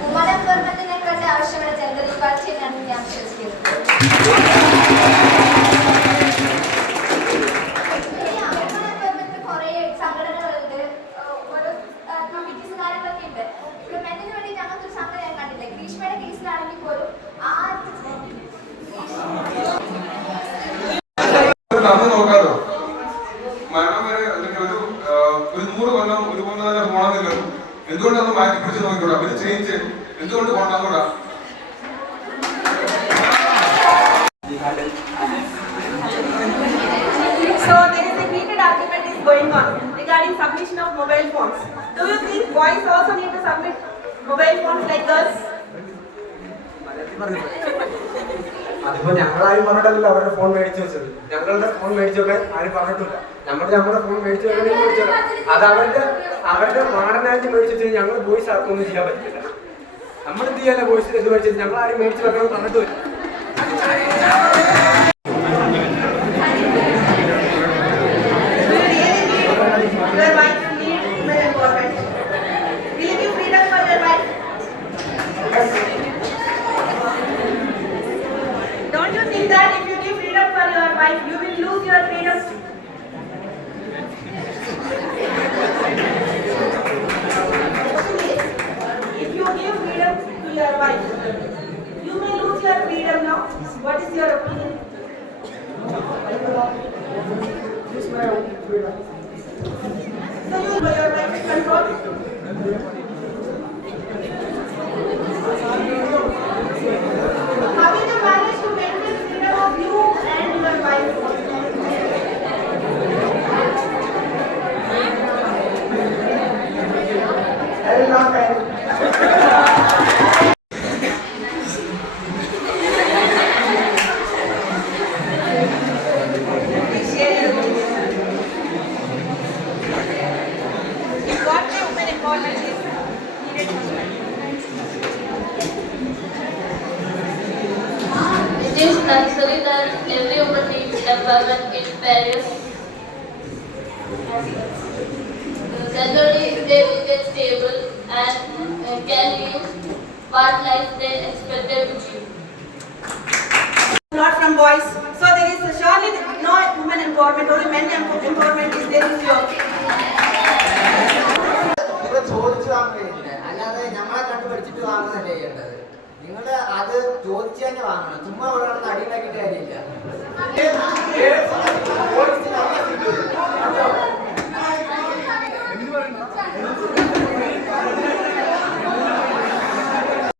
വുമൺ എംപവർമെന്റിനെക്കാളും ആവശ്യമുള്ള gender equality എന്നാണ് ഞാൻ വിശ്വസിക്കുന്നത്. കുറെ സംഘടനകളുണ്ട്, ഓരോ കമ്മിറ്റീസ് കാര്യങ്ങളൊക്കെ ഉണ്ട്. ഇവിടെ മെന്നിന് വേണ്ടിയിട്ട് അങ്ങനത്തെ ഒരു സംഘടന ഞാൻ കണ്ടില്ല. ഗ്രീഷ്മയുടെ കേസിലാണെങ്കിൽ പോലും നോക്കാലോ മരണം വരെ അല്ലെങ്കിൽ ഒരു 100 കൊല്ലം ഒരുപോലെ തന്നെ പോകണമെന്നില്ല. എന്തുകൊണ്ടൊന്ന് മാറ്റി പിടിച്ച് നോക്കിക്കൂടാ? അവര് ചേഞ്ച് എന്തുകൊണ്ട് കൊണ്ടാകൂടാ? So there is a heated argument is going on regarding submission of mobile phones. Do you think boys also need to submit mobile phones like girls? അതിപ്പോ ഞങ്ങളാരും പറഞ്ഞിട്ടല്ലോ അവരുടെ ഫോൺ മേടിച്ചു വെച്ചത്. ഞങ്ങളുടെ ഫോൺ മേടിച്ചു വെക്കാൻ ആരും പറഞ്ഞിട്ടില്ല. നമ്മുടെ ഫോൺ മേടിച്ചു വെക്കാൻ അത് അവരുടെ മോഡേണായിട്ട് മേടിച്ചു വെച്ചാൽ ഞങ്ങൾ ബോയ്സ് ആർക്കൊന്നും ചെയ്യാൻ പറ്റില്ല. നമ്മൾ എന്ത് ചെയ്യാനാ ബോയ്സിന് ഇത് മേടിച്ചത്? ഞങ്ങൾ ആരും മേടിച്ചു വെക്കണം പറഞ്ഞിട്ടില്ല. Don't you think that if you give freedom for your wife, you will lose your freedom? If you give freedom to your wife, you may lose your freedom now. What is your opinion? So you will your wife control? How will you manage to maintain freedom of you and your wife? I will not marry. What women empowerment is needed? It is necessary that every woman needs empowerment in various aspects. Then only they will get stable and can live what life they expected to live. Not from boys. So there is surely no women empowerment, only men empowerment is there in your. ചോദിച്ചു വാങ്ങുകയില്ല, അല്ലാതെ നമ്മളെ കണ്ടുപിടിച്ചിട്ട് വാങ്ങുന്നതല്ലേ ചെയ്യേണ്ടത്. നിങ്ങൾ അത് ചോദിച്ചു തന്നെ വാങ്ങണം. ചുമ്മാ ഇവിടെ അടി ഉണ്ടാക്കിയിട്ട് കാര്യമില്ല.